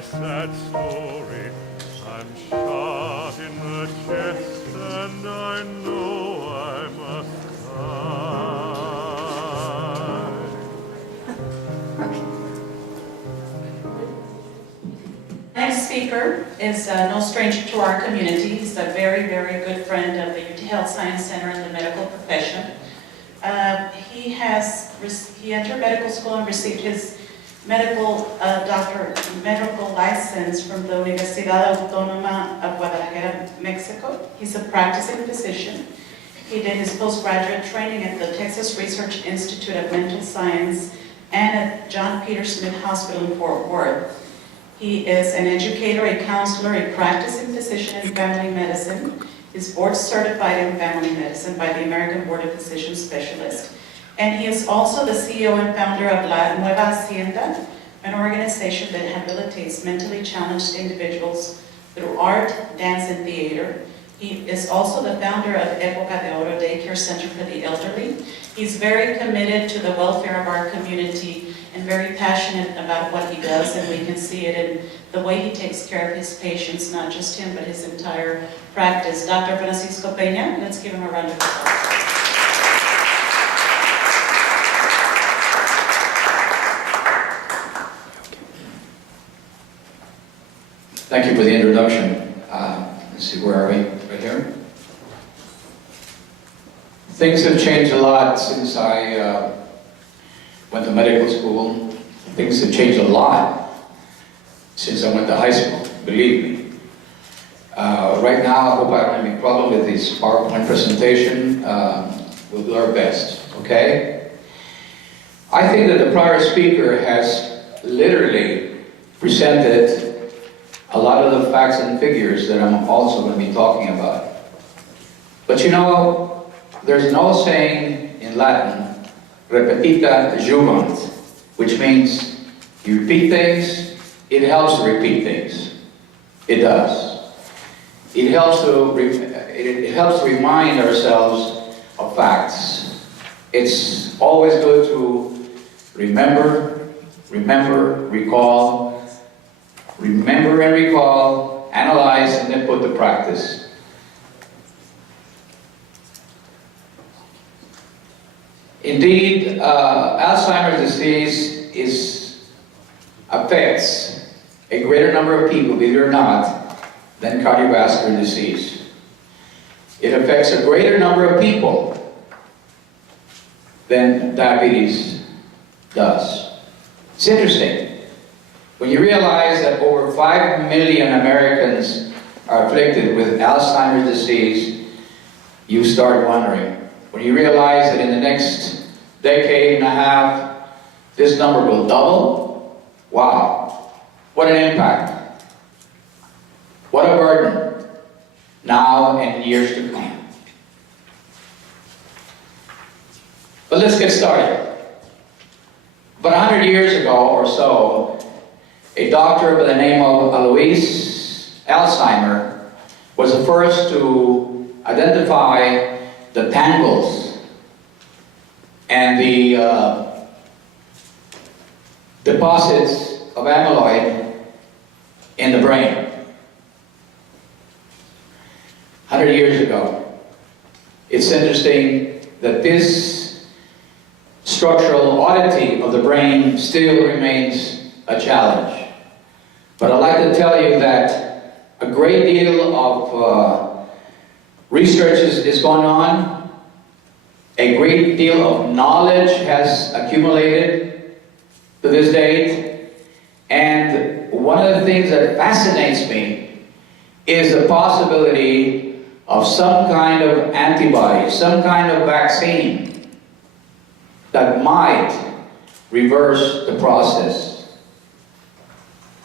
my sad story. I'm shot in the chest and I know I must die. Next speaker is no stranger to our community. He's a very, very good friend of the UT Health Science Center in the medical profession. He entered medical school and received his medical license from the Universidad Autónoma of Guadalajara, Mexico. He's a practicing physician. He did his postgraduate training at the Texas Research Institute of Mental Science and at John Peter Smith Hospital in Fort Worth. He is an educator, a counselor, a practicing physician in family medicine. He's board certified in family medicine by the American Board of Physician Specialists. And he is also the CEO and founder of La Nueva Hacienda, an organization that rehabilitates mentally challenged individuals through art, dance, and theater. He is also the founder of Época de Oro Daycare Center for the Elderly. He's very committed to the welfare of our community and very passionate about what he does, and we can see it in the way he takes care of his patients, not just him, but his entire practice. Dr. Francisco Peña, let's give him a round of applause. Thank you for the introduction. Let's see, where are we? Right here? Things have changed a lot since I went to medical school. Things have changed a lot since I went to high school, believe me. Right now, I hope I don't have any problem with this PowerPoint presentation. We'll do our best, okay? I think that the prior speaker has literally presented a lot of the facts and figures that I'm also going to be talking about. But you know, there's an old saying in Latin, repetita juvant, which means you repeat things, it helps to repeat things. It does. It helps to remind ourselves of facts. It's always good to remember, recall, remember and recall, analyze, and then put to practice. Indeed, Alzheimer's disease affects a greater number of people, believe it or not, than cardiovascular disease. It affects a greater number of people than diabetes does. It's interesting. When you realize that over 5 million Americans are afflicted with Alzheimer's disease, you start wondering. When you realize that in the next decade and a half, this number will double, wow, what an impact. What a burden, now and years to come. But let's get started. About 100 years ago or so, a doctor by the name of Alois Alzheimer was the first to identify the tangles and the deposits of amyloid in the brain. 100 years ago. It's interesting that this structural oddity of the brain still remains a challenge. But I'd like to tell you that a great deal of research is going on. A great deal of knowledge has accumulated to this date. And one of the things that fascinates me is the possibility of some kind of antibody, some kind of vaccine that might reverse the process.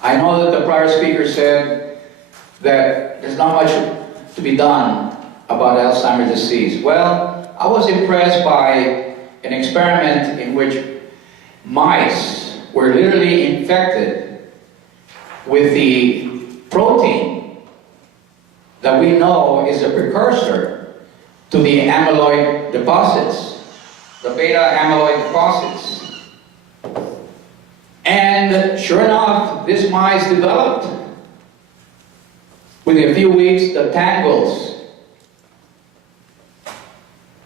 I know that the prior speaker said that there's not much to be done about Alzheimer's disease. Well, I was impressed by an experiment in which mice were literally infected with the protein that we know is a precursor to the amyloid deposits, the beta amyloid deposits. And sure enough, this mice developed. Within a few weeks, the tangles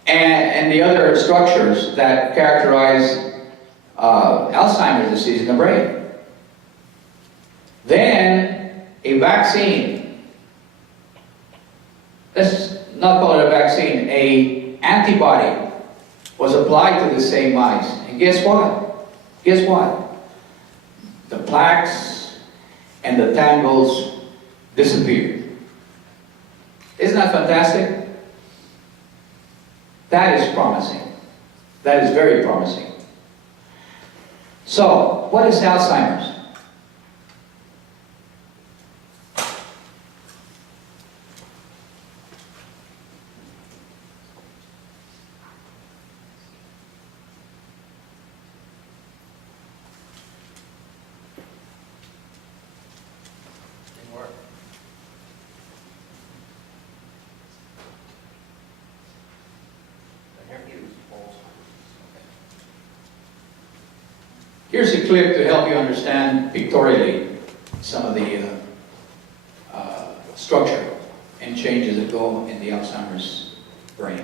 and the other structures that characterize Alzheimer's disease in the brain. Then, a vaccine. Let's not call it a vaccine. An antibody was applied to the same mice. And guess what? Guess what? The plaques and the tangles disappeared. Isn't that fantastic? That is promising. That is very promising. So, what is Alzheimer's? Here's a clip to help you understand pictorially some of the structure and changes that go in the Alzheimer's brain.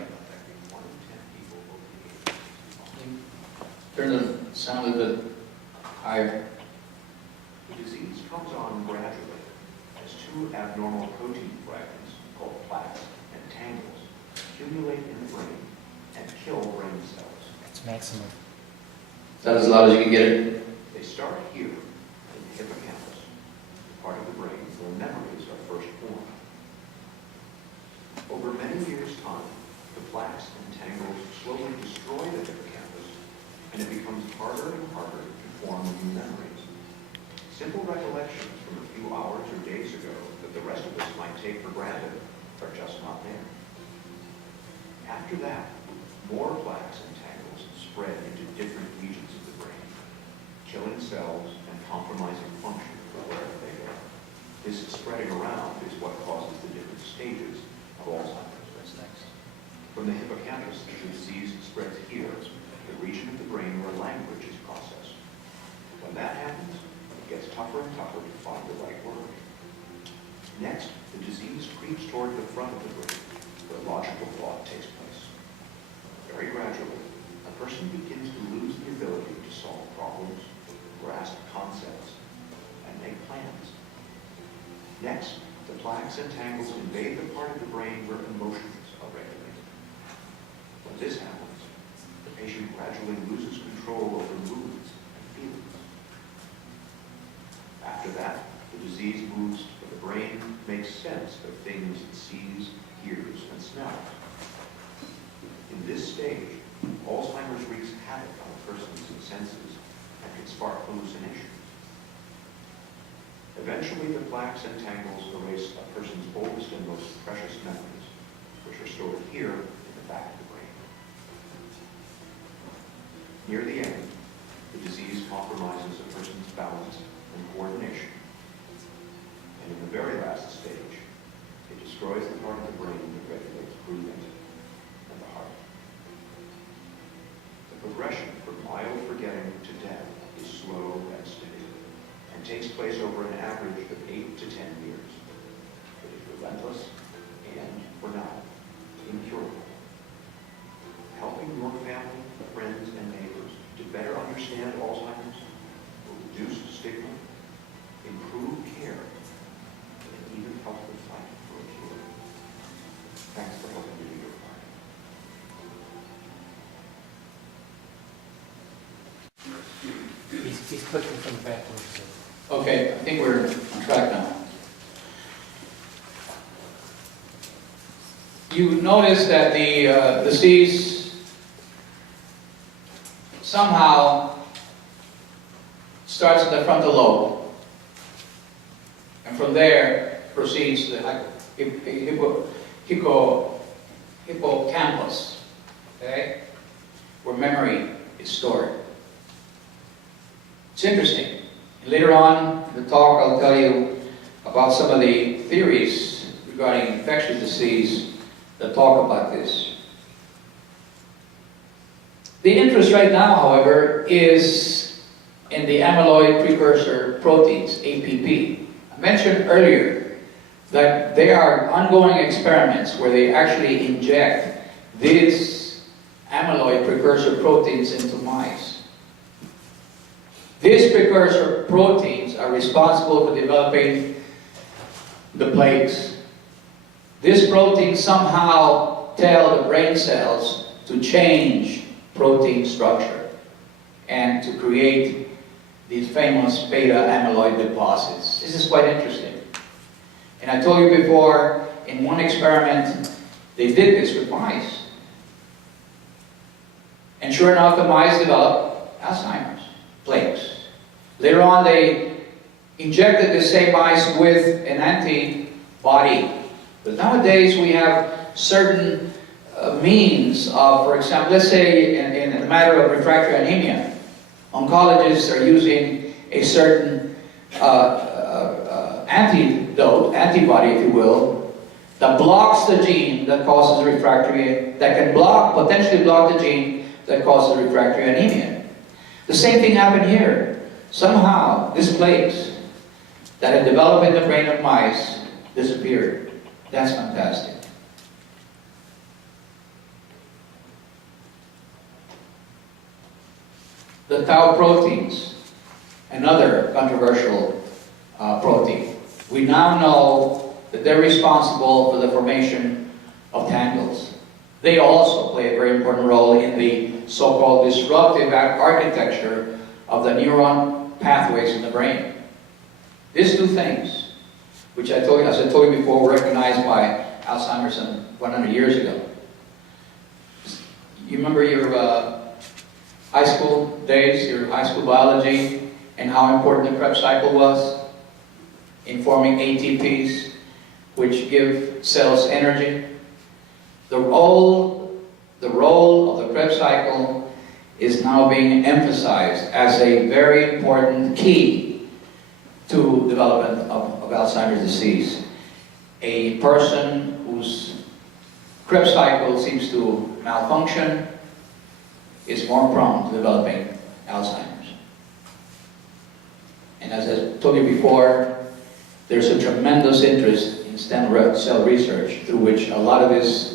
Turn the sound a little bit higher. The disease comes on gradually as two abnormal protein fragments called plaques and tangles accumulate in the brain and kill brain cells. That's maximum. Is that as loud as you can get it? They start here in the hippocampus, the part of the brain where memories are first formed. Over many years' time, the plaques and tangles slowly destroy the hippocampus, and it becomes harder and harder to form new memories. Simple recollections from a few hours or days ago that the rest of us might take for granted are just not there. After that, more plaques and tangles spread into different regions of the brain, killing cells and compromising function for wherever they go. This spreading around is what causes the different stages of Alzheimer's. What's next? From the hippocampus, the disease spreads here, the region of the brain where language is processed. When that happens, it gets tougher and tougher to find the right word. Next, the disease creeps toward the front of the brain, where logical thought takes place. Very gradually, a person begins to lose the ability to solve problems, grasp concepts, and make plans. Next, the plaques and tangles invade the part of the brain where emotions are regulated. When this happens, the patient gradually loses control over moods and feelings. After that, the disease moves to the brain makes sense of things it sees, hears, and smells. In this stage, Alzheimer's wreaks havoc on a person's senses and can spark hallucinations. Eventually, the plaques and tangles erase a person's oldest and most precious memories, which are stored here in the back of the brain. Near the end, the disease compromises a person's balance and coordination. And in the very last stage, it destroys the part of the brain that regulates breathing and the heart. The progression from mild forgetting to death is slow and steady, and takes place over an average of 8 to 10 years. It is relentless and, for now, incurable. Helping your family, friends, and neighbors to better understand Alzheimer's will reduce stigma, improve care, and even help the fight for a cure. Thanks for helping me do your part. He's clicking from the backwards. Okay, I think we're on track now. You notice that the disease somehow starts in the frontal lobe, and from there proceeds to the hippocampus, okay, where memory is stored. It's interesting. Later on in the talk, I'll tell you about some of the theories regarding infectious disease that talk about this. The interest right now, however, is in the amyloid precursor proteins, APP. I mentioned earlier that there are ongoing experiments where they actually inject these amyloid precursor proteins into mice. These precursor proteins are responsible for developing the plaques. These proteins somehow tell the brain cells to change protein structure and to create these famous beta amyloid deposits. This is quite interesting. And I told you before, in one experiment, they did this with mice. And sure enough, the mice developed Alzheimer's plaques. Later on, they injected the same mice with an antibody. But nowadays, we have certain means of, for example, let's say in the matter of refractory anemia, oncologists are using a certain antibody, if you will, that blocks the gene that causes refractory, that can potentially block the gene that causes refractory anemia. The same thing happened here. Somehow, these plaques that had developed in the brain of mice disappeared. That's fantastic. The tau proteins, another controversial protein. We now know that they're responsible for the formation of tangles. They also play a very important role in the so-called disruptive architecture of the neuron pathways in the brain. These two things, which as I told you before, were recognized by Alzheimer's 100 years ago. You remember your high school days, your high school biology, and how important the Krebs cycle was in forming ATPs, which give cells energy. The role of the Krebs cycle is now being emphasized as a very important key to development of Alzheimer's disease. A person whose Krebs cycle seems to malfunction is more prone to developing Alzheimer's. And as I told you before, there's a tremendous interest in stem cell research through which a lot of this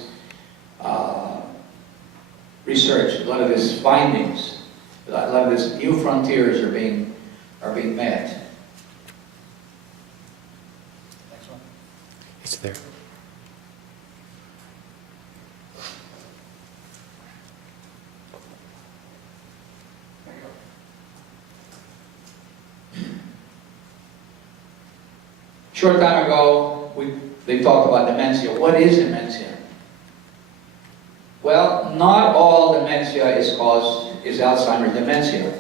research, a lot of these findings, a lot of these new frontiers are being met. Next one. It's there. Short time ago, they talked about dementia. What is dementia? Well, not all dementia is Alzheimer's dementia,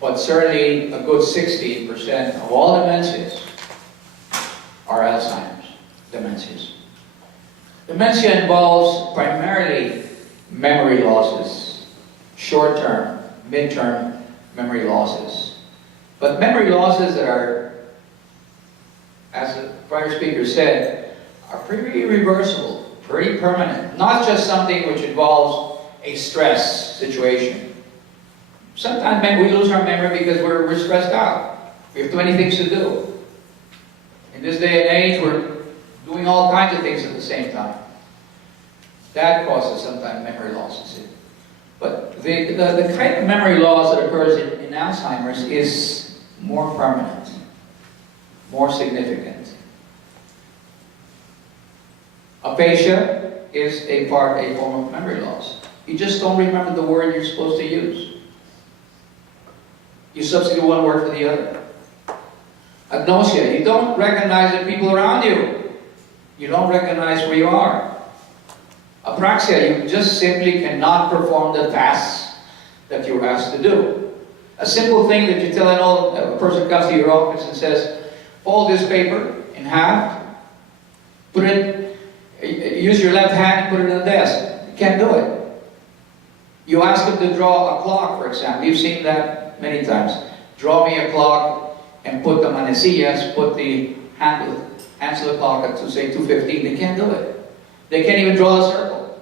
but certainly a good 60% of all dementias are Alzheimer's dementias. Dementia involves primarily memory losses, short-term, mid-term memory losses, but memory losses that are, as the prior speaker said, are pretty irreversible, pretty permanent. Not just something which involves a stress situation. Sometimes we lose our memory because we're stressed out. We have too many things to do. In this day and age, we're doing all kinds of things at the same time. That causes sometimes memory losses. But the kind of memory loss that occurs in Alzheimer's is more permanent, more significant. Aphasia is a form of memory loss. You just don't remember the word you're supposed to use. You substitute one word for the other. Agnosia, you don't recognize the people around you. You don't recognize where you are. Apraxia, you just simply cannot perform the tasks that you're asked to do. A simple thing that you tell a person comes to your office and says, fold this paper in half, use your left hand and put it on the desk. You can't do it. You ask them to draw a clock, for example. You've seen that many times. Draw me a clock and put the manecillas, put the handle of the clock at, say, 2:15. They can't do it. They can't even draw a circle,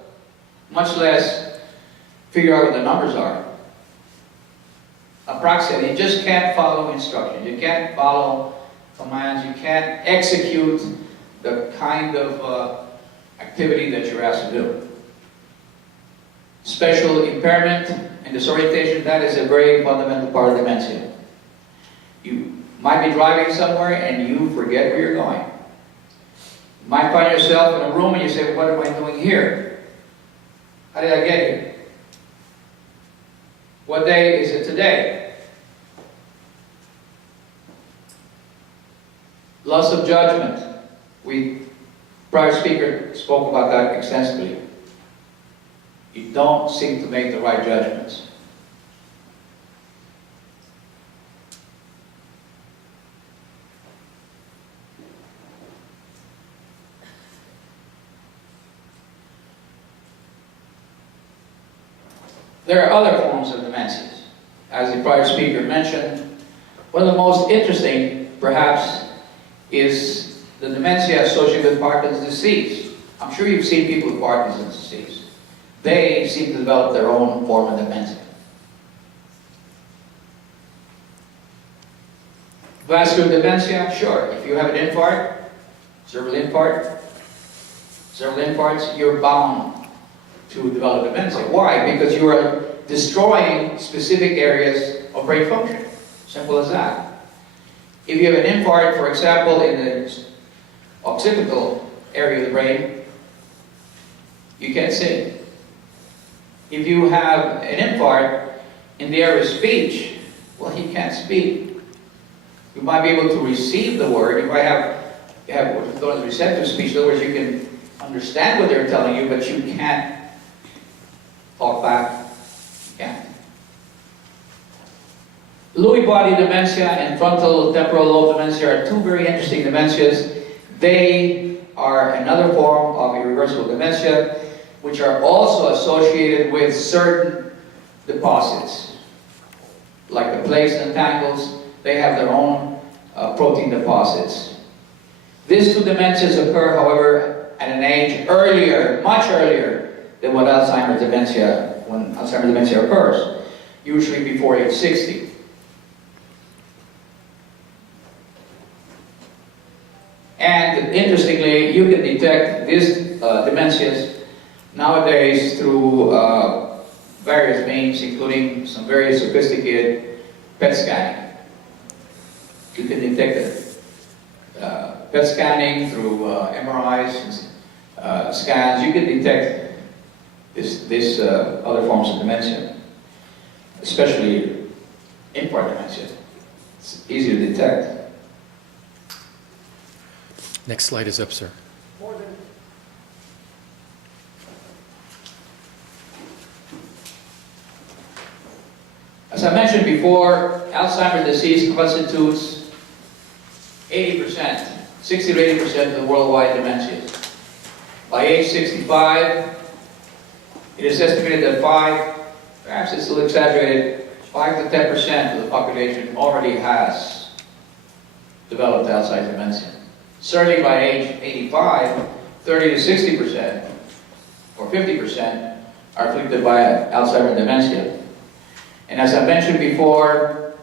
much less figure out what the numbers are. apraxia. You just can't follow instructions. You can't follow commands. You can't execute the kind of activity that you're asked to do. Special impairment and disorientation, that is a very fundamental part of dementia. You might be driving somewhere and you forget where you're going. You might find yourself in a room and you say, what am I doing here? How did I get here? What day is it today? Loss of judgment. Prior speaker spoke about that extensively. You don't seem to make the right judgments. There are other forms of dementias. As the prior speaker mentioned, one of the most interesting, perhaps, is the dementia associated with Parkinson's disease. I'm sure you've seen people with Parkinson's disease. They seem to develop their own form of dementia. Vascular dementia, sure. If you have an infarct, several infarcts, you're bound to develop dementia. Why? Because you are destroying specific areas of brain function. Simple as that. If you have an infarct, for example, in the occipital area of the brain, you can't see. If you have an infarct in the area of speech, well, you can't speak. You might be able to receive the word. You might have what's known as receptive speech. In other words, you can understand what they're telling you, but you can't talk back. You can't. Lewy body dementia and frontal temporal lobe dementia are two very interesting dementias. They are another form of irreversible dementia, which are also associated with certain deposits. Like the plaques and tangles, they have their own protein deposits. These two dementias occur, however, at an age earlier, much earlier than when Alzheimer's dementia occurs, usually before age 60. And interestingly, you can detect these dementias nowadays through various means, including some very sophisticated PET scanning. You can detect it. PET scanning through MRIs, scans. You can detect this other forms of dementia, especially infarct dementia. It's easy to detect. Next slide is up, sir. As I mentioned before, Alzheimer's disease constitutes 80%, 60 to 80% of the worldwide dementias. By age 65, it is estimated that perhaps it's a little exaggerated, 5 to 10% of the population already has developed Alzheimer's dementia. Certainly by age 85, 30 to 60% or 50% are afflicted by Alzheimer's dementia. And as I mentioned before,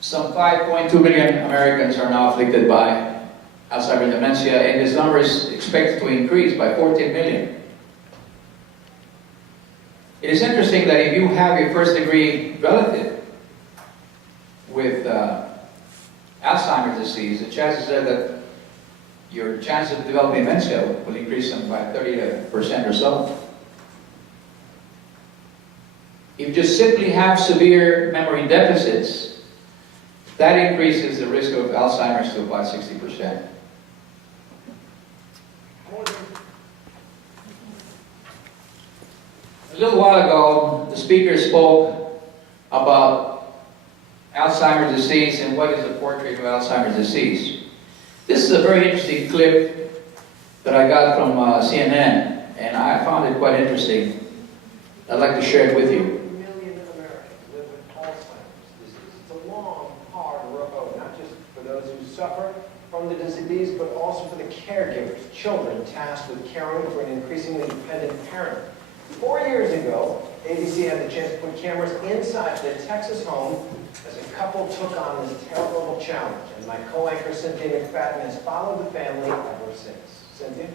some 5.2 million Americans are now afflicted by Alzheimer's dementia, and this number is expected to increase by 14 million. It is interesting that if you have your first-degree relative with Alzheimer's disease, the chances are that your chance of developing dementia will increase by 30% or so. If you just simply have severe memory deficits, that increases the risk of Alzheimer's to about 60%. A little while ago, the speaker spoke about Alzheimer's disease and what is the portrait of Alzheimer's disease. This is a very interesting clip that I got from CNN, and I found it quite interesting. I'd like to share it with you. Million Americans live with Alzheimer's disease. It's a long, hard road, not just for those who suffer from the disease, but also for the caregivers, children tasked with caring for an increasingly dependent parent. 4 years ago, ABC had the chance to put cameras inside the Texas home as a couple took on this terrible challenge. And my co-anchor, Cynthia McFadden, has followed the family ever since. Cynthia?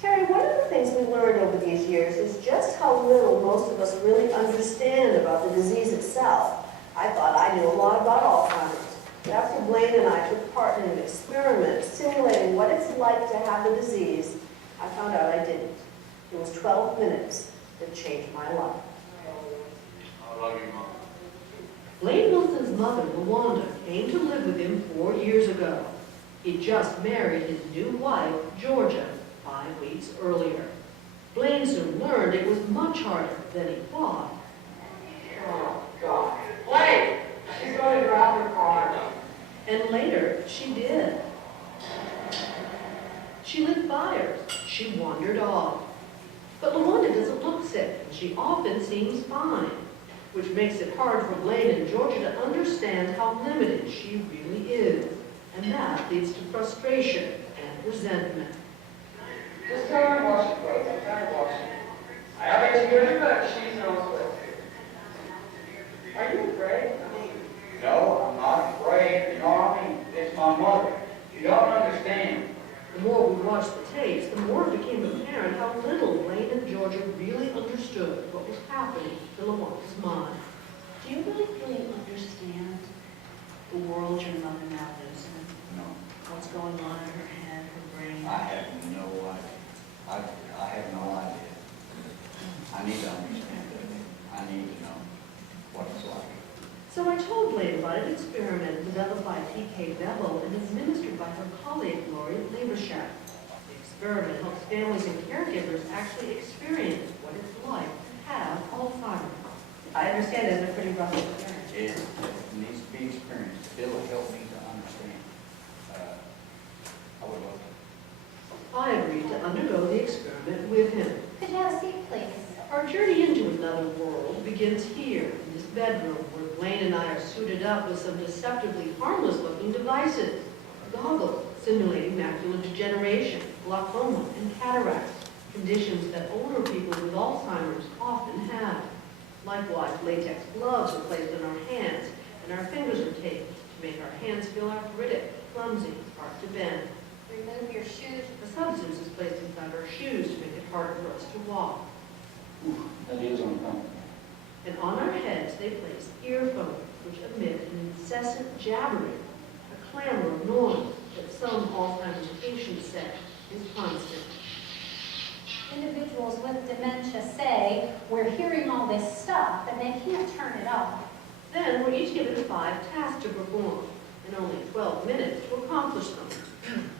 Terry, one of the things we learned over these years is just how little most of us really understand about the disease itself. I thought I knew a lot about Alzheimer's. But after Blaine and I took part in an experiment simulating what it's like to have the disease, I found out I didn't. It was 12 minutes that changed my life. I love you, Mom. Blaine Wilson's mother, Luanda, came to live with him 4 years ago. He just married his new wife, Georgia, 5 weeks earlier. Blaine soon learned it was much harder than he thought. Oh, God. Blaine! She's going to drop her car. And later, she did. She lit fires. She wandered off. But Luanda doesn't look sick, and she often seems fine, which makes it hard for Blaine and Georgia to understand how limited she really is. And that leads to frustration and resentment. Just tell her wash it, clothes. I'm trying to wash it. I already heard her, but she knows what to do. Are you afraid? No, I'm not afraid. You know what I mean? It's my mother. You don't understand. The more we watched the tapes, the more it became apparent how little Blaine and Georgia really understood what was happening to Luanda's mind. Do you really understand the world your mother now lives in? No, What's going on in her head, her brain? I have no idea. I have no idea. I need to understand it. I need to know what it's like. So I told Blaine about an experiment developed by P.K. Bevel and administered by her colleague, Lori Labershack. The experiment helps families and caregivers actually experience what it's like to have Alzheimer's. I understand it's a pretty rough experience. It needs to be experienced. It'll help me to understand. I would love to. I agreed to undergo the experiment with him. Could you have a seat, please? Our journey into another world begins here, in this bedroom, where Blaine and I are suited up with some deceptively harmless-looking devices. Goggles simulating macular degeneration, glaucoma, and cataracts, conditions that older people with Alzheimer's often have. Likewise, latex gloves are placed on our hands, and our fingers are taped to make our hands feel arthritic, clumsy, hard to bend. Remove your shoes. A substance is placed inside our shoes to make it harder for us to walk. That is uncomfortable. And on our heads they place earphones, which emit an incessant jabbering, a clamor of noise that some Alzheimer's patients say is constant. Individuals with dementia say, we're hearing all this stuff, and they can't turn it off. Then we're each given 5 tasks to perform, and only 12 minutes to accomplish them.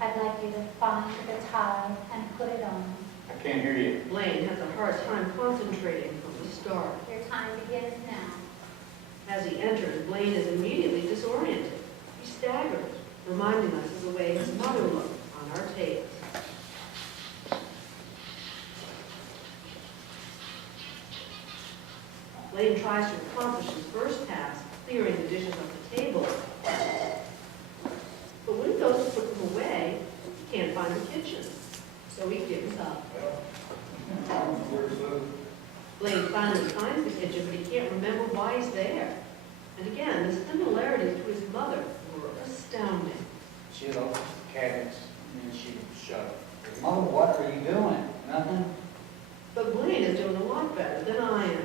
I'd like you to find the tie and put it on. I can't hear you. Blaine has a hard time concentrating from the start. Your time begins now. As he enters, Blaine is immediately disoriented. He staggers, reminding us of the way his mother looked on our tapes. Blaine tries to accomplish his first task, clearing the dishes off the table. But when he goes to put them away, he can't find the kitchen, so he gives up. Blaine finally finds the kitchen, but he can't remember why he's there. And again, the similarities to his mother were astounding. She looked at the cabinets, and then she would shut. Mother, what are you doing? Nothing? But Blaine is doing a lot better than I am.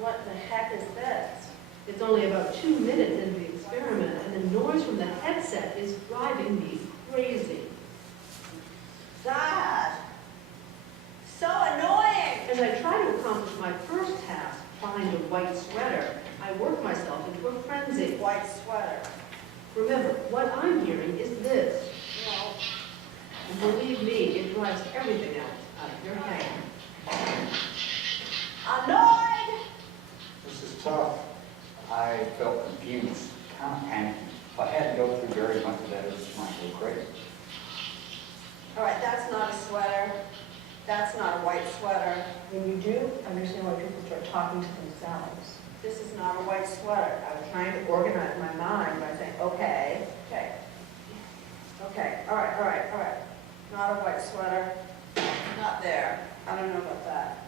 What the heck is this? It's only about 2 minutes into the experiment, and the noise from the headset is driving me crazy. God! So annoying! As I try to accomplish my first task, find a white sweater, I work myself into a frenzy. White sweater. Remember, what I'm hearing is this. No. And believe me, it drives everything else out of your head. Annoyed! This is tough. I felt confused, kind of panicky. If I had to go through very much of that, it just might go crazy. All right, that's not a sweater. That's not a white sweater. When you do understand why people start talking to themselves. This is not a white sweater. I was trying to organize my mind by saying, okay, all right. Not a white sweater. Not there. I don't know about that.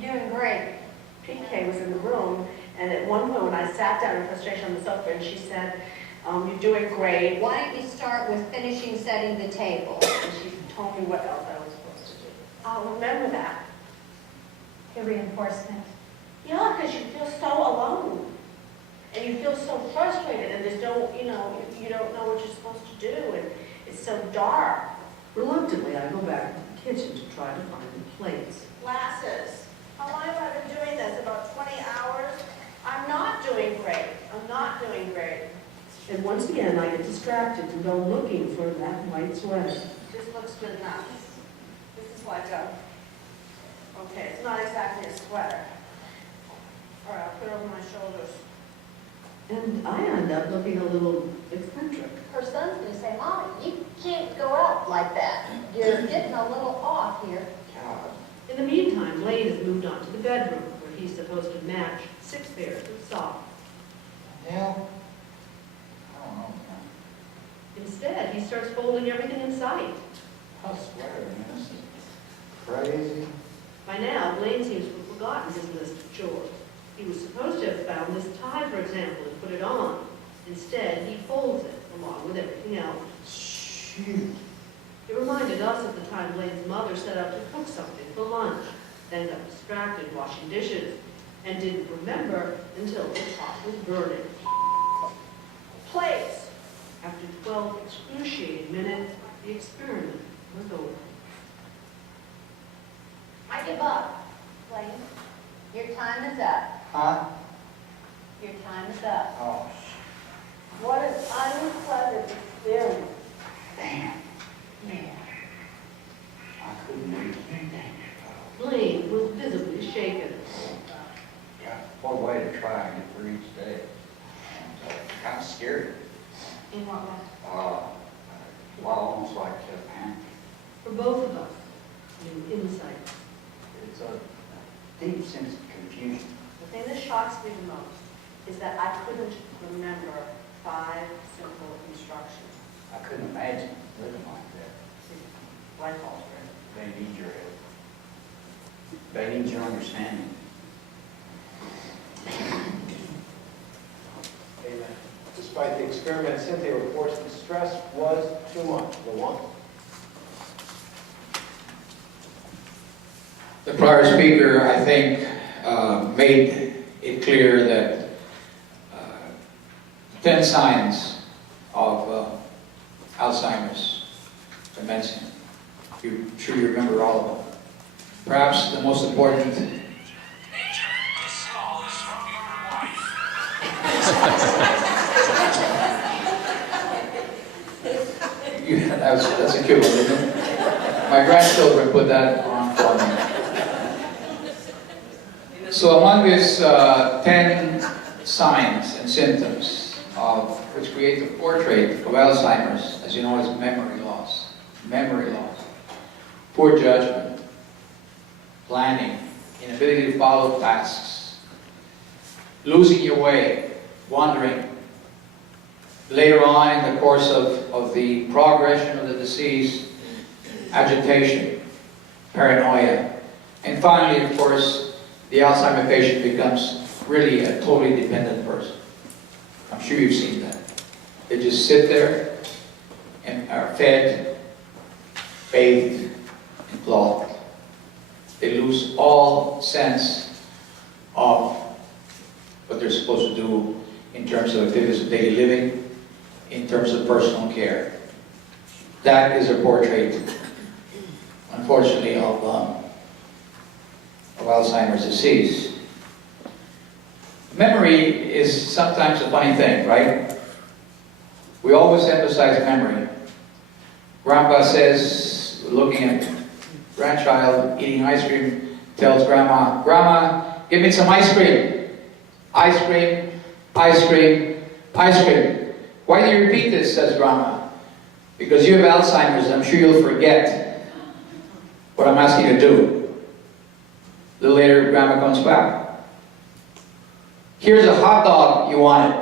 You're doing great. PK was in the room, and at one point when I sat down in frustration on the sofa, and she said, you're doing great. Why don't you start with finishing setting the table? And she told me what else I was supposed to do. I'll remember that. Your reinforcement. Yeah, because you feel so alone. And you feel so frustrated, and there's no, you don't know what you're supposed to do, and it's so dark. Reluctantly, I go back to the kitchen to try to find the plates. Glasses. How long have I been doing this? About 20 hours? I'm not doing great. I'm not doing great. And once again, I get distracted and go looking for that white sweater. This looks good enough. This is like a, okay, it's not exactly a sweater. All right, I'll put it over my shoulders. And I end up looking a little eccentric. Her son's gonna say, Mommy, you can't go out like that. You're getting a little off here. God. In the meantime, Blaine has moved on to the bedroom, where he's supposed to match 6 pairs of socks. Hell, I don't know, man. Instead, he starts folding everything in sight. I swear, man, this is crazy. By now, Blaine seems to have forgotten his list of chores. He was supposed to have found this tie, for example, and put it on. Instead, he folds it, along with everything else. Shoot. It reminded us of the time Blaine's mother set out to cook something for lunch, then got distracted washing dishes, and didn't remember until the pot was burning. Plates. After 12 excruciating minutes, the experiment was over. I give up. Blaine, your time is up. Huh? Your time is up. Oh, What an unpleasant experience. damn. Yeah. I couldn't wait. Blaine was visibly shaken. Yeah, what a way to try and get through each day. Kind of scary. In what way? Well, almost like panic. For both of us, new insights. It's a deep sense of confusion. The thing that shocks me the most is that I couldn't remember 5 simple instructions. I couldn't imagine living like that. Light bulbs, They need your help. They need your understanding. Amen. Despite the experiment, Cynthia reports the stress was too much. The one. The prior speaker, I think, made it clear that 10 signs of Alzheimer's, dementia. I'm sure you remember all of them. Perhaps the most important. That's a cute one, isn't it? My grandchildren put that on for me. So among these 10 signs and symptoms which create the portrait of Alzheimer's, as you know, is memory loss, poor judgment, planning, inability to follow tasks, losing your way, wandering. Later on in the course of the progression of the disease, agitation, paranoia, and finally, of course, the Alzheimer patient becomes really a totally dependent person. I'm sure you've seen that. They just sit there and are fed, bathed, and clothed. They lose all sense of what they're supposed to do in terms of activities of daily living, in terms of personal care. That is a portrait, unfortunately, of Alzheimer's disease. Memory is sometimes a funny thing, right? We always emphasize memory. Grandpa says, looking at grandchild eating ice cream, tells Grandma, Grandma, give me some ice cream. Ice cream, ice cream, ice cream. Why do you repeat this, says Grandma? Because you have Alzheimer's, I'm sure you'll forget what I'm asking you to do. A little later, Grandma comes back. Here's a hot dog you wanted.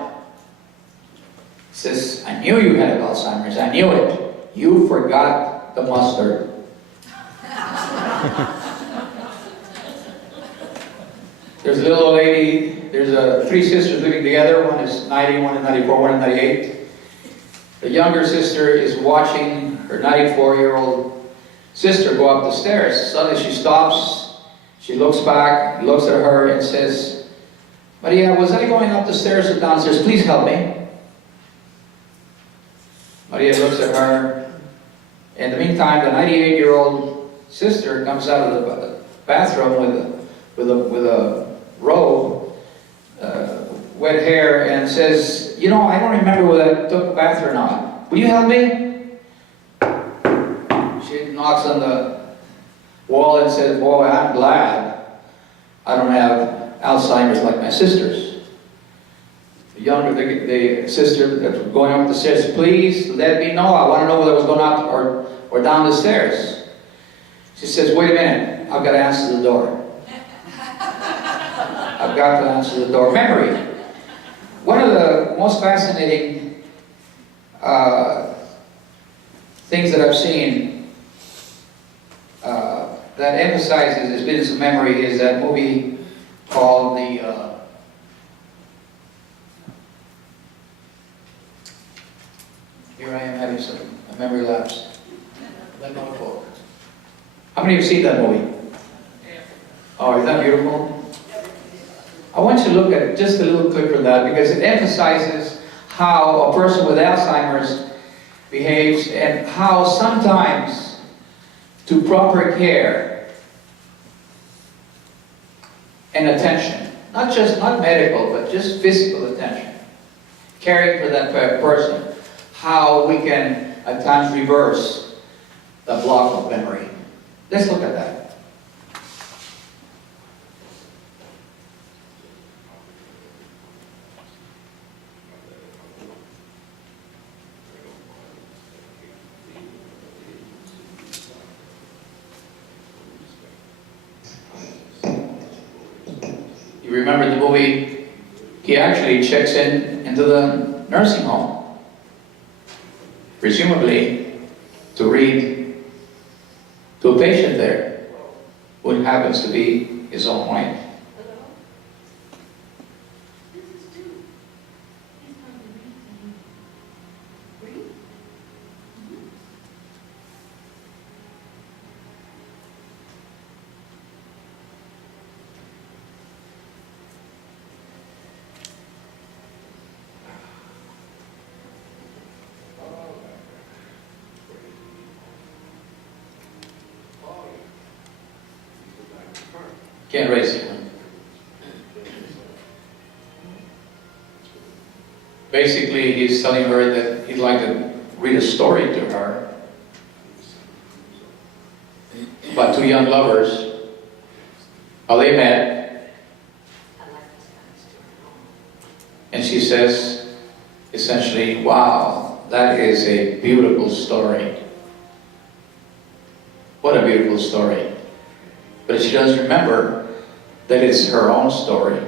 Says, I knew you had Alzheimer's, I knew it. You forgot the mustard. There's a little old lady, there's three sisters living together. One is 90, one is 94, one is 98. The younger sister is watching her 94-year-old sister go up the stairs. Suddenly she stops, she looks back, looks at her and says, Maria, was I going up the stairs or downstairs? Please help me. Maria looks at her. In the meantime, the 98-year-old sister comes out of the bathroom with a robe, wet hair, and says, you know, I don't remember whether I took a bath or not. Will you help me? She knocks on the wall and says, boy, I'm glad I don't have Alzheimer's like my sisters. The sister that's going up the stairs, please let me know. I want to know whether I was going up or down the stairs. She says, wait a minute, I've got to answer the door. I've got to answer the door. Memory. One of the most fascinating things that I've seen that emphasizes this business of memory is that movie called here I am having a memory lapse. How many have seen that movie? Oh, isn't that beautiful? I want you to look at just a little clip from that because it emphasizes how a person with Alzheimer's behaves and how sometimes to proper care and attention, not medical, but just physical attention, caring for that person, how we can at times reverse the block of memory. Let's look at that. You remember the movie? He actually checks into the nursing home, presumably to read to a patient there, who happens to be his own wife. Can't raise it. Basically, he's telling her that he'd like to read a story to her about two young lovers, how they met, and she says, essentially, wow, that is a beautiful story. What a beautiful story. But she doesn't remember that it's her own story.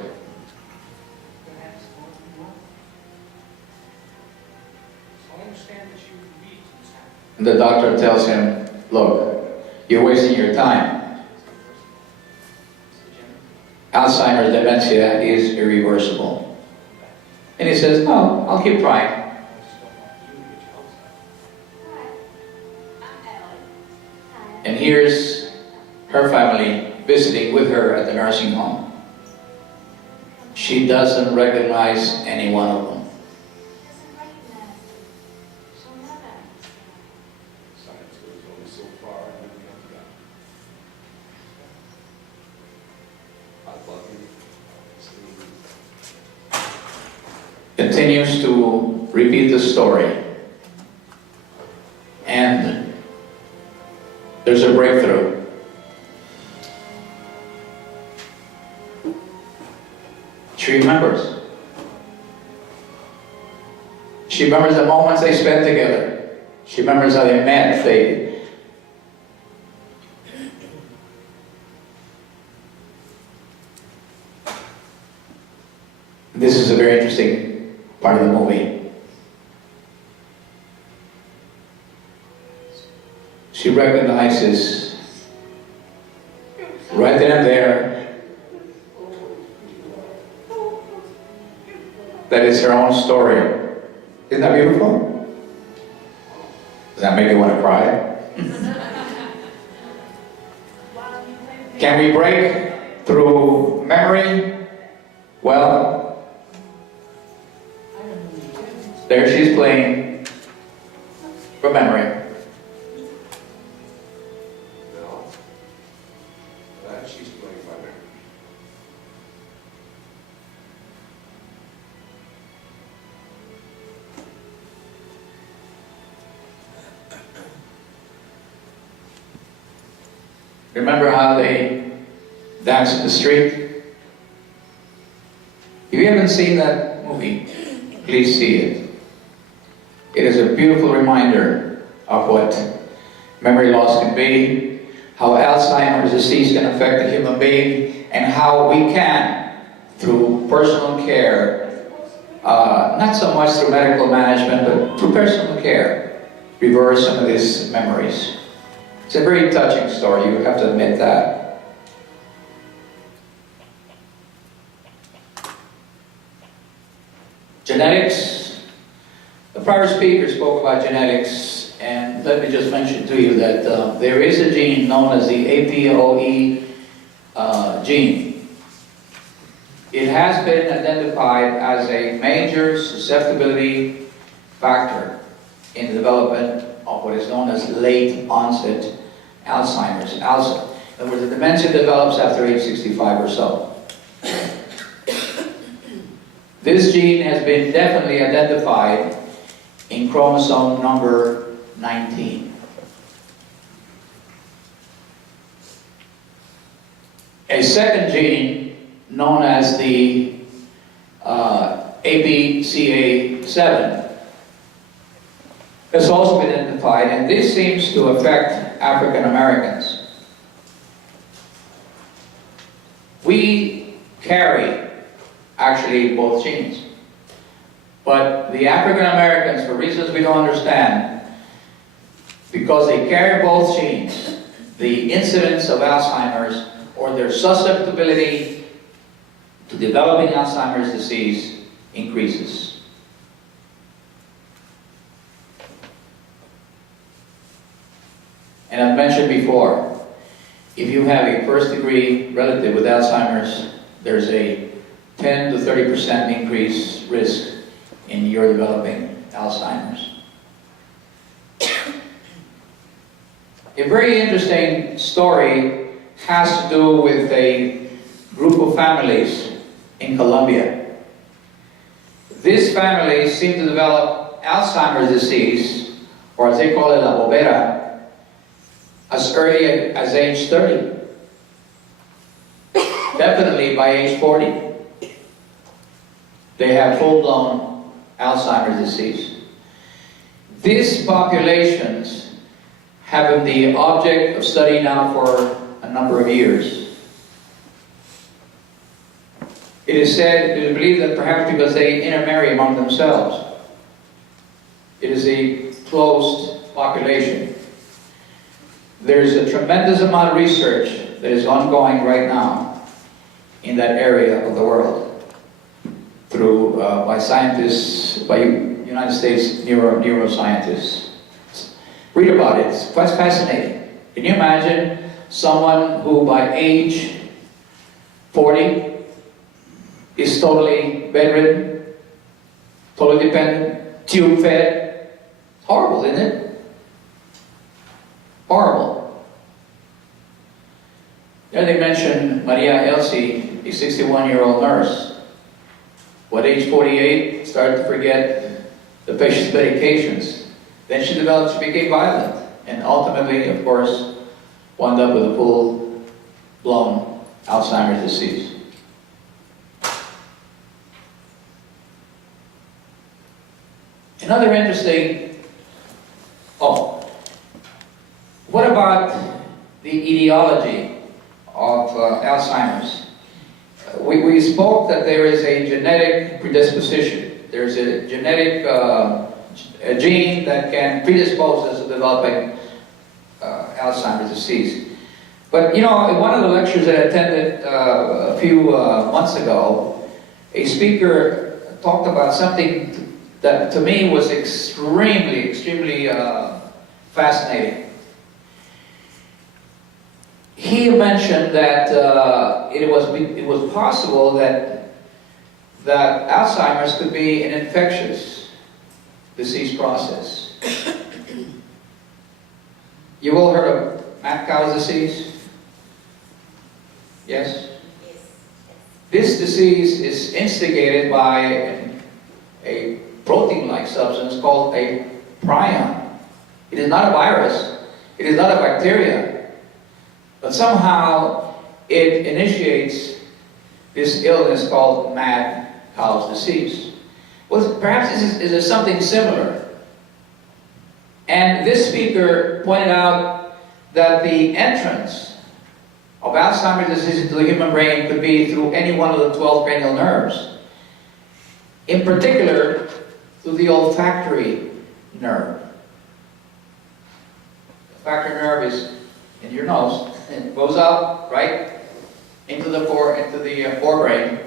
And the doctor tells him, look, you're wasting your time. Alzheimer's dementia is irreversible. And he says, no, I'll keep trying. And here's her family visiting with her at the nursing home. She doesn't recognize any one of them. Continues to repeat the story. And there's a breakthrough. She remembers. She remembers the moments they spent together. She remembers how they met. This is a very interesting part of the movie. She recognizes right then and there that is her own story. Isn't that beautiful? Does that make you want to cry? Can we break through memory? Well, there she's playing from memory. No. That she's playing by memory. Remember how they dance in the street? If you haven't seen that movie, please see it. It is a beautiful reminder of what memory loss can be, how Alzheimer's disease can affect the human being, and how we can, through personal care, not so much through medical management, but through personal care, reverse some of these memories. It's a very touching story, you have to admit that. Genetics. The prior speaker spoke about genetics, and let me just mention to you that there is a gene known as the APOE gene. It has been identified as a major susceptibility factor in the development of what is known as late onset Alzheimer's. In other words, the dementia develops after age 65 or so. This gene has been definitely identified in chromosome number 19. A second gene known as the ABCA7 has also been identified, and this seems to affect African Americans. We carry actually both genes, but the African Americans, for reasons we don't understand, because they carry both genes, the incidence of Alzheimer's or their susceptibility to developing Alzheimer's disease increases. And I've mentioned before, if you have a first-degree relative with Alzheimer's, there's a 10 to 30% increase risk in your developing Alzheimer's. A very interesting story has to do with a group of families in Colombia. This family seemed to develop Alzheimer's disease, or as they call it, la bobera, as early as age 30. Definitely by age 40. They have full-blown Alzheimer's disease. These populations have been the object of study now for a number of years. It is said, it is believed that perhaps because they intermarry among themselves. It is a closed population. There's a tremendous amount of research that is ongoing right now in that area of the world through by scientists, by United States neuroscientists. Read about it, it's quite fascinating. Can you imagine someone who by age 40 is totally bedridden, totally dependent, tube fed? It's horrible, isn't it? Horrible. Then they mentioned Maria Elsie, a 61-year-old nurse, who at age 48 started to forget the patient's medications. Then she became violent, and ultimately, of course, wound up with a full-blown Alzheimer's disease. Another interesting, what about the etiology of Alzheimer's? We spoke that there is a genetic predisposition. There's a genetic a gene that can predispose us to developing Alzheimer's disease. But you know, in one of the lectures that I attended a few months ago, a speaker talked about something that to me was extremely fascinating. He mentioned that it was possible that Alzheimer's could be an infectious disease process. You've all heard of mad cow disease? Yes? This disease is instigated by a protein-like substance called a prion. It is not a virus, it is not a bacteria, but somehow it initiates this illness called mad cow's disease. Well, perhaps this is something similar. And this speaker pointed out that the entrance of Alzheimer's disease into the human brain could be through any one of the 12 cranial nerves. In particular, through the olfactory nerve. The olfactory nerve is in your nose. It goes up, right, into the forebrain.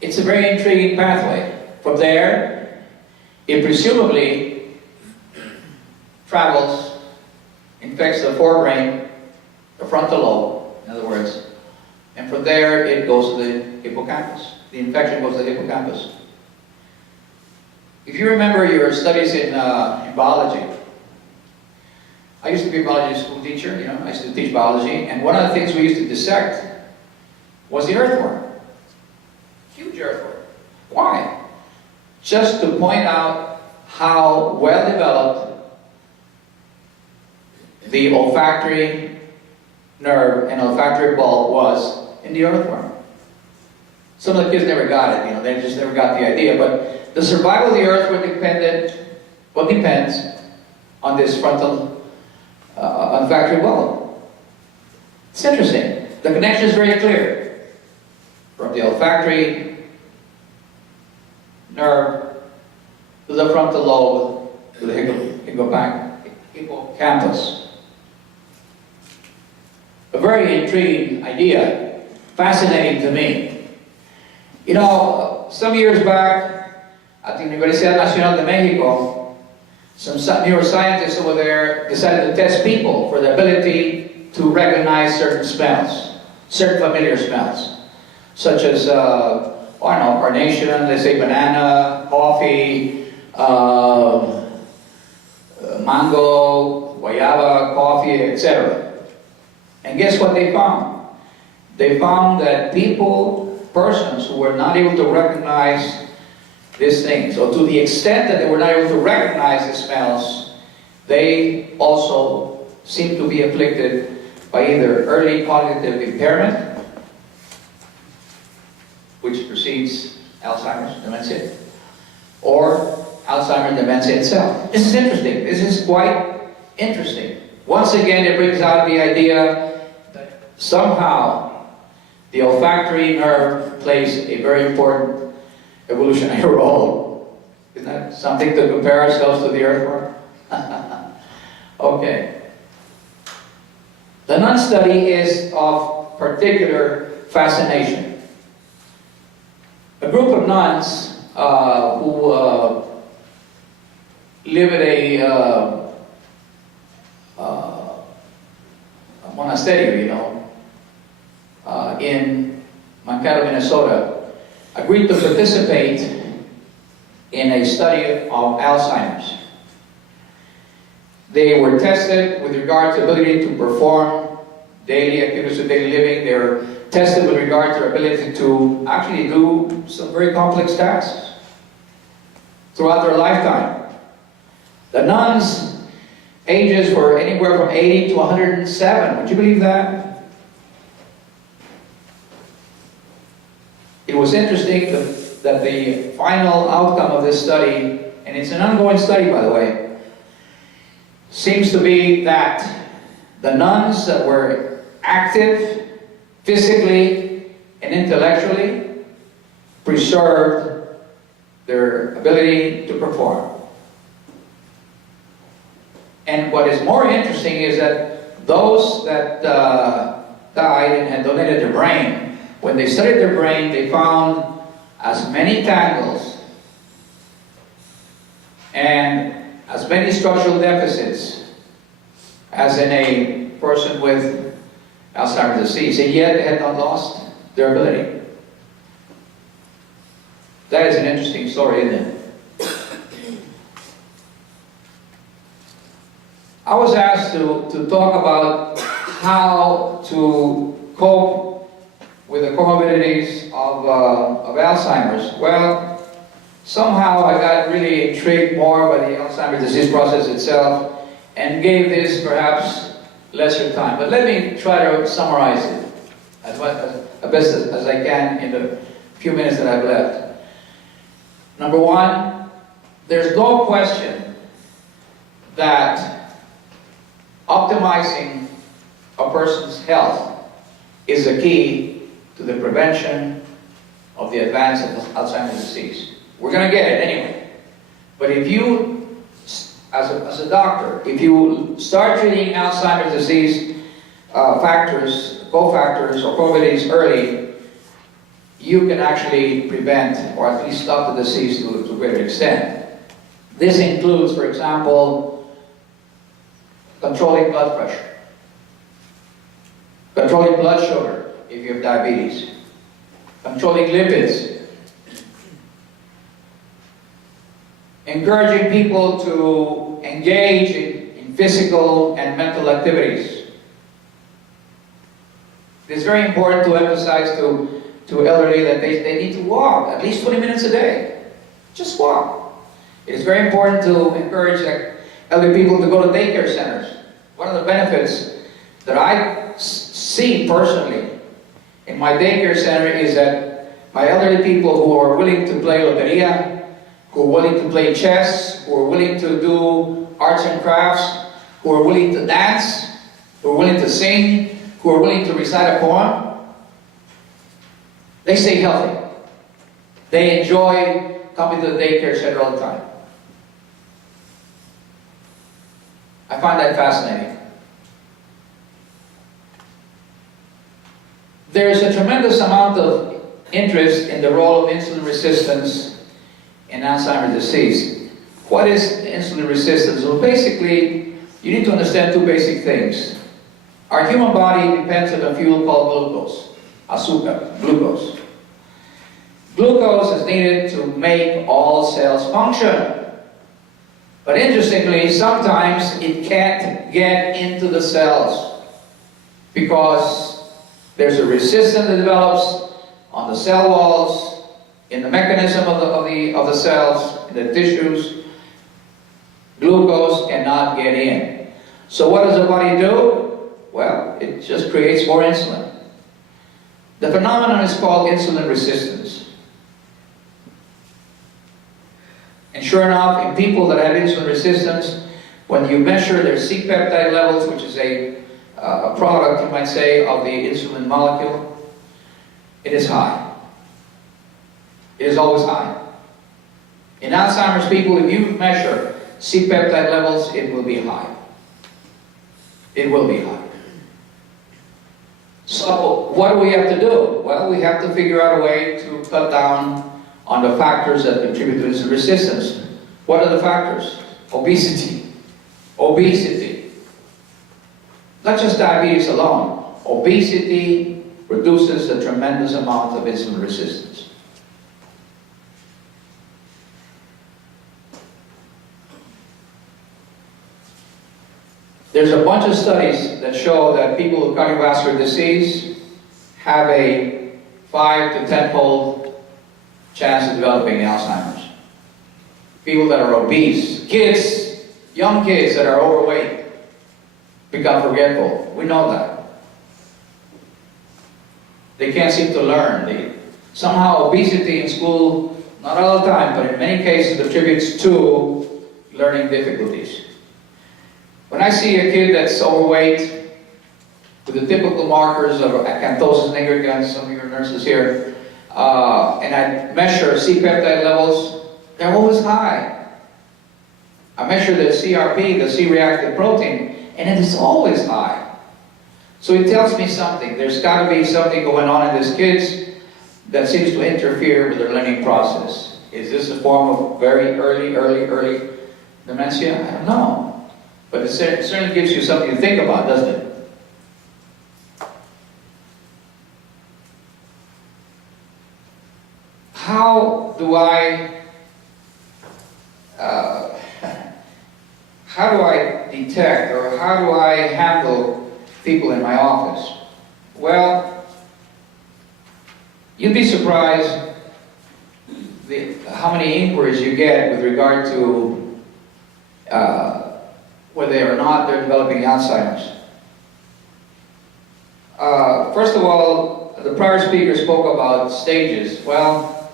It's a very intriguing pathway. From there, it presumably travels, infects the forebrain, the frontal lobe, in other words, and from there it goes to the hippocampus. The infection goes to the hippocampus. If you remember your studies in biology, I used to be a biology school teacher, you know, I used to teach biology, and one of the things we used to dissect was the earthworm. Huge earthworm. Why? Just to point out how well developed the olfactory nerve and olfactory bulb was in the earthworm. Some of the kids never got it, you know, they just never got the idea, but the survival of the earthworm depends on this frontal olfactory bulb. It's interesting. The connection is very clear. From the olfactory nerve to the frontal lobe to the hippocampus. A very intriguing idea, fascinating to me. You know, some years back at the Universidad Nacional de Mexico, some neuroscientists over there decided to test people for the ability to recognize certain smells, certain familiar smells, such as, I don't know, carnation, let's say banana, coffee, mango, guayaba, coffee, etc. And guess what they found? They found that persons who were not able to recognize these things, or to the extent that they were not able to recognize the smells, they also seem to be afflicted by either early cognitive impairment, which precedes Alzheimer's dementia, or Alzheimer's dementia itself. This is interesting. This is quite interesting. Once again, it brings out the idea that somehow the olfactory nerve plays a very important evolutionary role. Isn't that something to compare ourselves to the earthworm? Okay. The nun study is of particular fascination. A group of nuns who live at a monastery, you know, in Mankato, Minnesota, agreed to participate in a study of Alzheimer's. They were tested with regard to ability to perform daily activities of daily living. They were tested with regard to their ability to actually do some very complex tasks throughout their lifetime. The nuns' ages were anywhere from 80 to 107. Would you believe that? It was interesting that the final outcome of this study, and it's an ongoing study by the way, seems to be that the nuns that were active physically and intellectually preserved their ability to perform. And what is more interesting is that those that died and had donated their brain when they studied their brain, they found as many tangles and as many structural deficits as in a person with Alzheimer's disease, and yet they had not lost their ability. That is an interesting story, isn't it? I was asked to talk about how to cope with the comorbidities of Alzheimer's. Well, somehow I got really intrigued more by the Alzheimer's disease process itself and gave this perhaps lesser time. But let me try to summarize it as best as I can in the few minutes that I've left. Number one, there's no question that optimizing a person's health is the key to the prevention of the advance of Alzheimer's disease. We're going to get it anyway. But if you, as a doctor, if you start treating Alzheimer's disease cofactors or comorbidities early, you can actually prevent or at least stop the disease to a greater extent. This includes, for example, controlling blood pressure, controlling blood sugar if you have diabetes, controlling lipids, encouraging people to engage in physical and mental activities. It's very important to emphasize to elderly that they need to walk at least 20 minutes a day. Just walk. It is very important to encourage elderly people to go to daycare centers. One of the benefits that I see personally in my daycare center is that my elderly people who are willing to play loteria, who are willing to play chess, who are willing to do arts and crafts, who are willing to dance, who are willing to sing, who are willing to recite a poem, they stay healthy. They enjoy coming to the daycare center all the time. I find that fascinating. There is a tremendous amount of interest in the role of insulin resistance in Alzheimer's disease. What is insulin resistance? Well, basically, you need to understand two basic things. Our human body depends on a fuel called glucose, azúcar, glucose. Glucose is needed to make all cells function. But interestingly, sometimes it can't get into the cells because there's a resistance that develops on the cell walls, in the mechanism of the cells, in the tissues. Glucose cannot get in. So what does the body do? Well, it just creates more insulin. The phenomenon is called insulin resistance. And sure enough, in people that have insulin resistance, when you measure their C-peptide levels, which is a product, you might say, of the insulin molecule, it is high. It is always high. In Alzheimer's people, if you measure C-peptide levels, it will be high. It will be high. So, what do we have to do? Well, we have to figure out a way to cut down on the factors that contribute to insulin resistance. What are the factors? Obesity. Obesity. Not just diabetes alone. Obesity produces a tremendous amount of insulin resistance. There's a bunch of studies that show that people with cardiovascular disease have a 5 to 10-fold chance of developing Alzheimer's. People that are obese, kids, young kids that are overweight, become forgetful. We know that. They can't seem to learn. Somehow obesity in school, not all the time, but in many cases contributes to learning difficulties. When I see a kid that's overweight, with the typical markers of acanthosis nigricans, some of your nurses here, and I measure C-peptide levels, they're always high. I measure the CRP, the C-reactive protein, and it is always high. So it tells me something. There's got to be something going on in these kids that seems to interfere with their learning process. Is this a form of very early dementia? I don't know. But it certainly gives you something to think about, doesn't it? How do I detect, or how do I handle people in my office? Well, you'd be surprised how many inquiries you get with regard to whether or not they're developing Alzheimer's. First of all, the prior speaker spoke about stages. Well,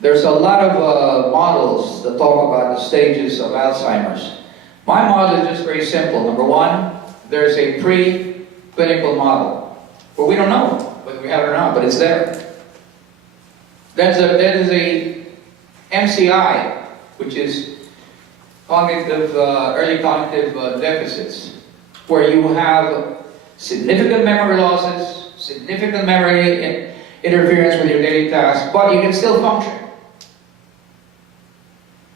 there's a lot of models that talk about the stages of Alzheimer's. My model is just very simple. Number one, there's a pre-clinical model, but we don't know whether we have it or not, but it's there. There's a MCI, which is early cognitive deficits, where you have significant memory losses, significant memory interference with your daily tasks, but you can still function.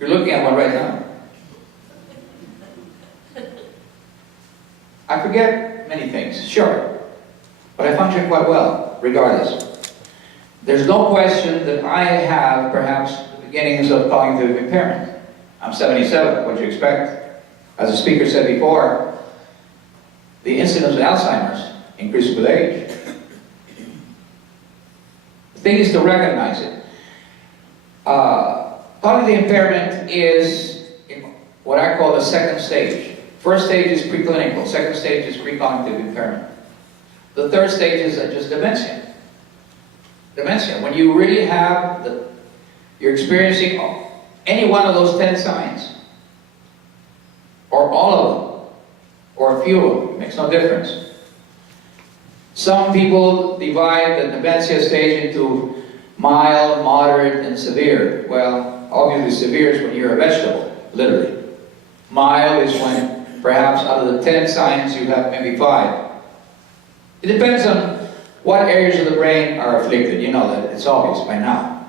You're looking at one right now. I forget many things, sure, but I function quite well, regardless. There's no question that I have, perhaps, the beginnings of cognitive impairment. I'm 77, what do you expect? As the speaker said before, the incidence of Alzheimer's increases with age. The thing is to recognize it. Cognitive impairment is what I call the second stage. First stage is preclinical, second stage is precognitive impairment. The third stage is just dementia. Dementia, when you really have, you're experiencing any one of those 10 signs, or all of them, or a few of them, makes no difference. Some people divide the dementia stage into mild, moderate, and severe. Well, obviously severe is when you're a vegetable, literally. Mild is when perhaps out of the 10 signs you have maybe 5. It depends on what areas of the brain are afflicted. You know that, it's obvious by now.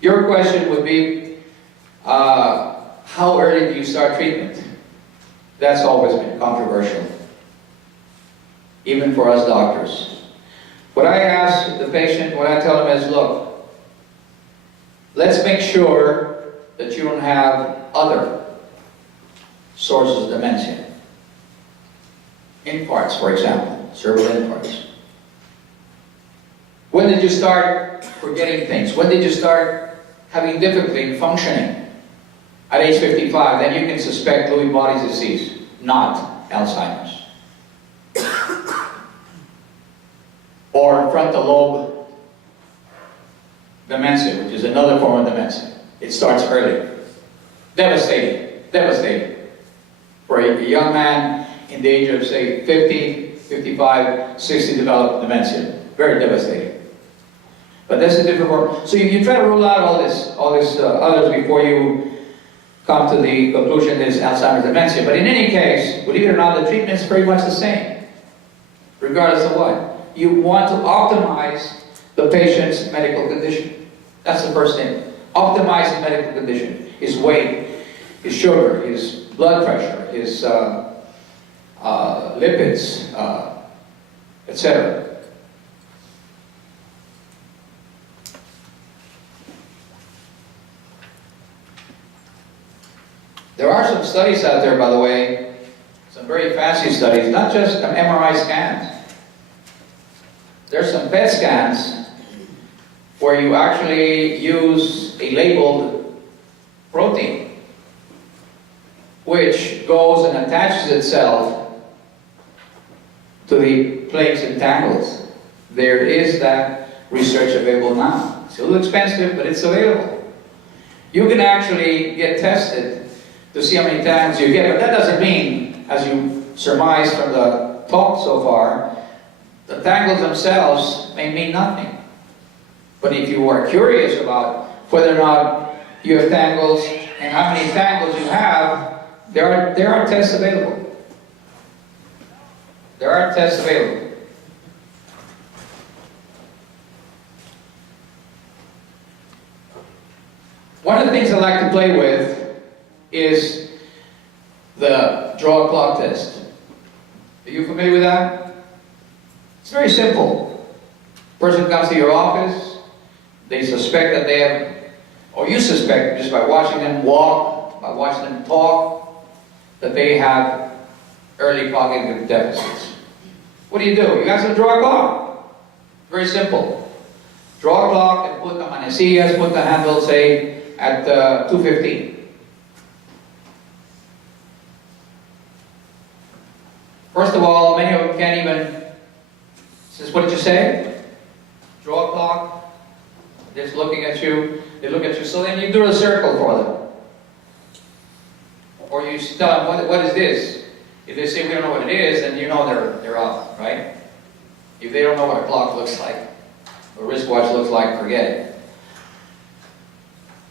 Your question would be, how early do you start treatment? That's always been controversial, even for us doctors. What I ask the patient, what I tell them is, look, let's make sure that you don't have other sources of dementia. Infarcts, for example, cerebral infarcts. When did you start forgetting things? When did you start having difficulty in functioning? At age 55, then you can suspect Lewy body disease, not Alzheimer's. Or frontal lobe dementia, which is another form of dementia. It starts early. Devastating, devastating. For a young man in the age of, say, 50, 55, 60, develop dementia. Very devastating. But that's a different form. So you try to rule out all this others before you come to the conclusion that it's Alzheimer's dementia. But in any case, believe it or not, the treatment is pretty much the same, regardless of what. You want to optimize the patient's medical condition. That's the first thing. Optimize his medical condition. His weight, his sugar, his blood pressure, his lipids, etc. There are some studies out there, by the way, some very fancy studies, not just MRI scans. There's some PET scans where you actually use a labeled protein which goes and attaches itself to the plaques and tangles. There is that research available now. It's a little expensive, but it's available. You can actually get tested to see how many tangles you get, but that doesn't mean, as you surmise from the talk so far, the tangles themselves may mean nothing. But if you are curious about whether or not you have tangles and how many tangles you have, there are tests available. There are tests available. One of the things I like to play with is the draw a clock test. Are you familiar with that? It's very simple. Person comes to your office, they suspect that they have, or you suspect just by watching them walk, by watching them talk, that they have early cognitive deficits. What do? You ask them to draw a clock. Very simple. Draw a clock and put the manecillas, put the handle, say, at 2:15. First of all, many of them can't even, says, what did you say? Draw a clock. They're just looking at you. They look at you. So then you do a circle for them. Or you tell them, what is this? If they say we don't know what it is, then you know they're off, right? If they don't know what a clock looks like, or a wristwatch looks like, forget it.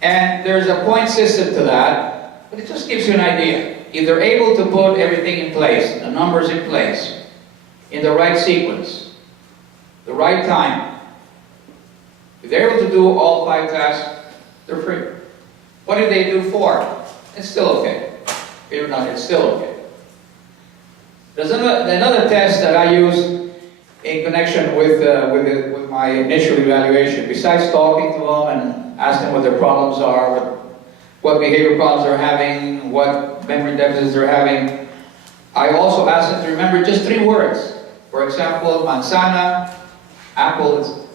And there's a point system to that, but it just gives you an idea. If they're able to put everything in place, the numbers in place, in the right sequence, the right time, if they're able to do all 5 tasks, they're free. What if they do 4? It's still okay. If not, it's still okay. There's another test that I use in connection with my initial evaluation. Besides talking to them and asking what their problems are, what behavior problems they're having, what memory deficits they're having, I also ask them to remember just 3 words. For example, manzana, apple,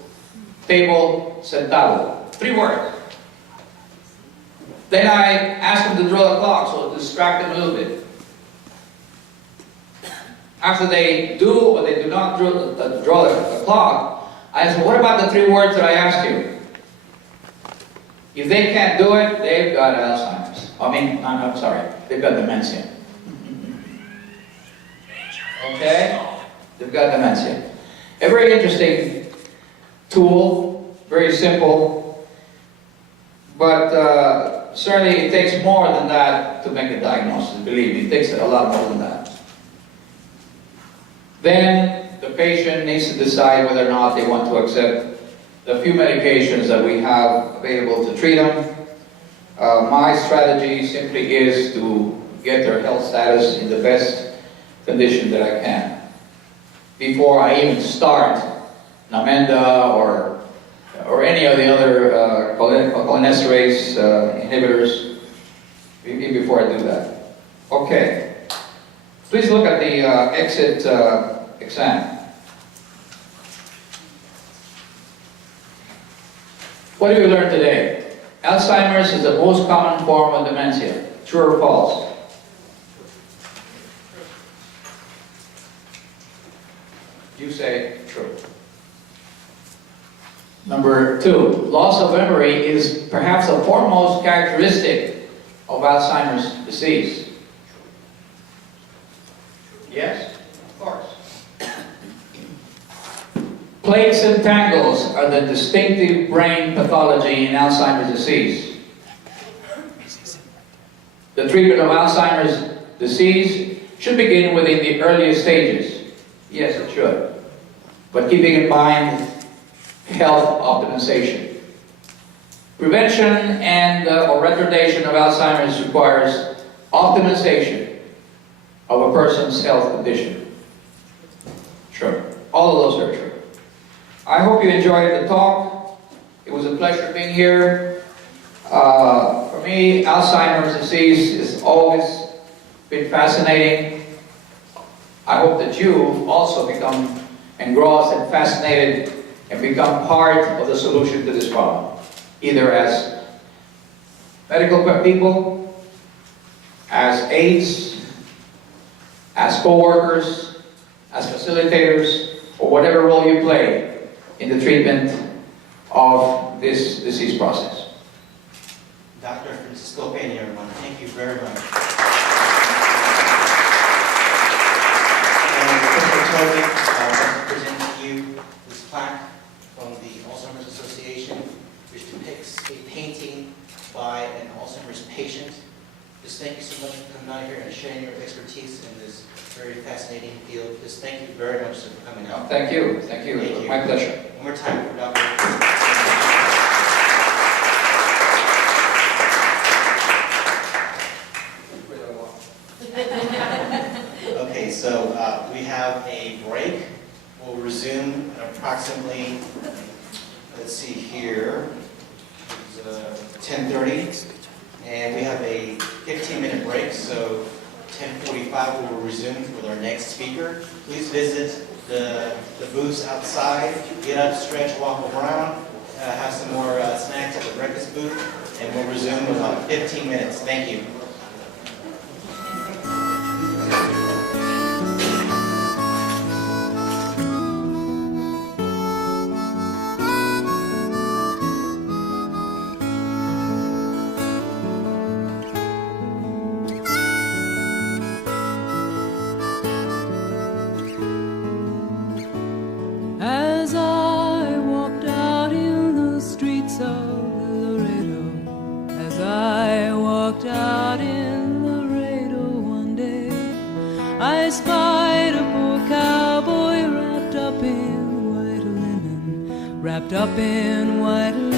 table, centavo. 3 words. Then I ask them to draw the clock, so to distract them a little bit. After they do or they do not draw the clock, I ask them, what about the 3 words that I asked you? If they can't do it, they've got Alzheimer's. I'm sorry, they've got dementia. Okay? They've got dementia. A very interesting tool, very simple, but certainly it takes more than that to make a diagnosis, believe me. It takes a lot more than that. Then the patient needs to decide whether or not they want to accept the few medications that we have available to treat them. My strategy simply is to get their health status in the best condition that I can before I even start Namenda or any of the other cholinesterase inhibitors, even before I do that. Okay. Please look at the exit exam. What did we learn today? Alzheimer's is the most common form of dementia. True or false? You say true. Number 2, loss of memory is perhaps the foremost characteristic of Alzheimer's disease. Yes? Of course. Plaques and tangles are the distinctive brain pathology in Alzheimer's disease. The treatment of Alzheimer's disease should begin within the earliest stages. Yes, it should. But keeping in mind health optimization. Prevention and or retardation of Alzheimer's requires optimization of a person's health condition. True. All of those are true. I hope you enjoyed the talk. It was a pleasure being here. For me, Alzheimer's disease has always been fascinating. I hope that you also become engrossed and fascinated and become part of the solution to this problem, either as medical people, as aides, as co-workers, as facilitators, or whatever role you play in the treatment of this disease process. Dr. Francisco Peña, everyone, thank you very much. And Professor Toby, I'd like to present to you this plaque from the Alzheimer's Association, which depicts a painting by an Alzheimer's patient Just thank you so much for coming out here and sharing your expertise in this very fascinating field. Just thank you very much for coming out. Thank you. Thank you. Thank you. My pleasure. One more time for Dr. Okay, so we have a break. We'll resume at approximately, let's see here, it's 10:30, and we have a 15-minute break, so 10:45 we will resume with our next speaker. Please visit the booths outside, get up, stretch, walk around, have some more snacks at the breakfast booth, and we'll resume in about 15 minutes. Thank you. As I walked out in the streets of Laredo, as I walked out in Laredo one day, I spied a poor cowboy wrapped up in white linen, wrapped up in white linen.